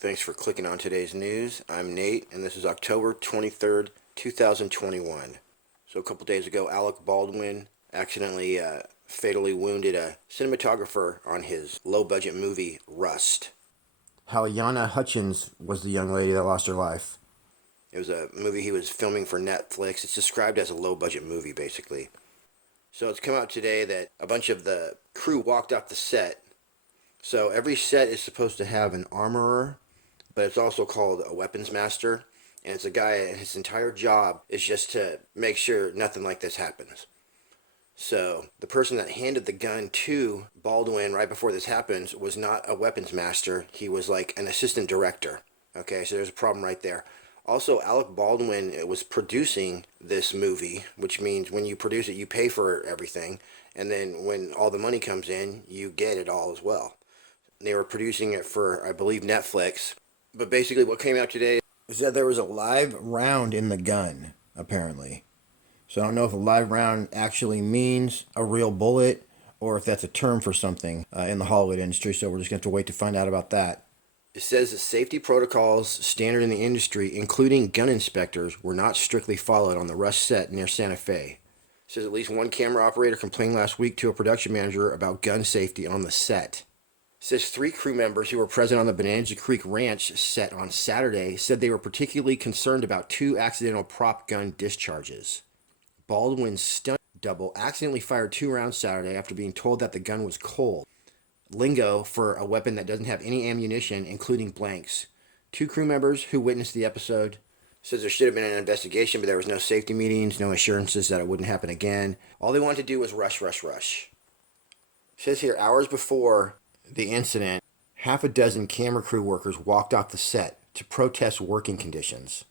Thanks for clicking on today's news. I'm Nate, and this is October 23rd, 2021. So a couple days ago, Alec Baldwin accidentally fatally wounded a cinematographer on his low-budget movie, Rust. Halyna Hutchins was the young lady that lost her life. It was a movie he was filming for Netflix. It's described as a low-budget movie, basically. So it's come out today that a bunch of the crew walked off the set. So every set is supposed to have an armorer, but it's also called a weapons master, and it's a guy, and his entire job is just to make sure nothing like this happens. So the person that handed the gun to Baldwin right before this happens was not a weapons master. He was like an assistant director. Okay, so there's a problem right there. Also, Alec Baldwin was producing this movie, which means when you produce it, you pay for everything, and then when all the money comes in, you get it all as well. They were producing it for, I believe, Netflix. But basically what came out today is that there was a live round in the gun, apparently. So I don't know if a live round actually means a real bullet or if that's a term for something in the Hollywood industry. So we're just going to have to wait to find out about that. It says that safety protocols standard in the industry, including gun inspectors, were not strictly followed on the Rust set near Santa Fe. It says at least one camera operator complained last week to a production manager about gun safety on the set. It says 3 crew members who were present on the Bonanza Creek Ranch set on Saturday said they were particularly concerned about 2 accidental prop gun discharges. Baldwin's stunt double accidentally fired 2 rounds Saturday after being told that the gun was cold. Lingo for a weapon that doesn't have any ammunition, including blanks. 2 crew members who witnessed the episode says there should have been an investigation, but there was no safety meetings, no assurances that it wouldn't happen again. All they wanted to do was rush. It says here, hours before the incident, half a dozen camera crew workers walked off the set to protest working conditions.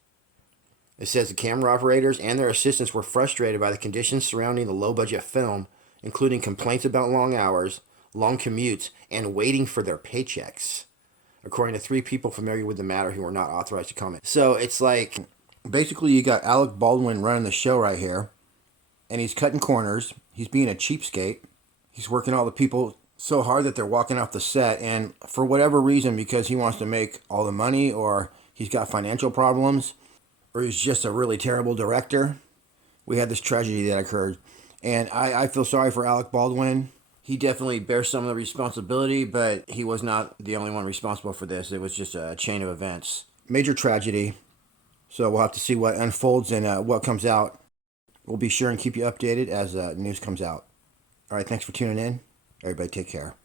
It says the camera operators and their assistants were frustrated by the conditions surrounding the low-budget film, including complaints about long hours, long commutes, and waiting for their paychecks, according to 3 people familiar with the matter who were not authorized to comment. So it's like, basically you got Alec Baldwin running the show right here, and he's cutting corners. He's being a cheapskate. He's working all the people so hard that they're walking off the set, and for whatever reason, because he wants to make all the money, or he's got financial problems, or he's just a really terrible director, we had this tragedy that occurred. And I feel sorry for Alec Baldwin. He definitely bears some of the responsibility, but he was not the only one responsible for this. It was just a chain of events. Major tragedy. So we'll have to see what unfolds and what comes out. We'll be sure and keep you updated as news comes out. All right, thanks for tuning in. Everybody take care.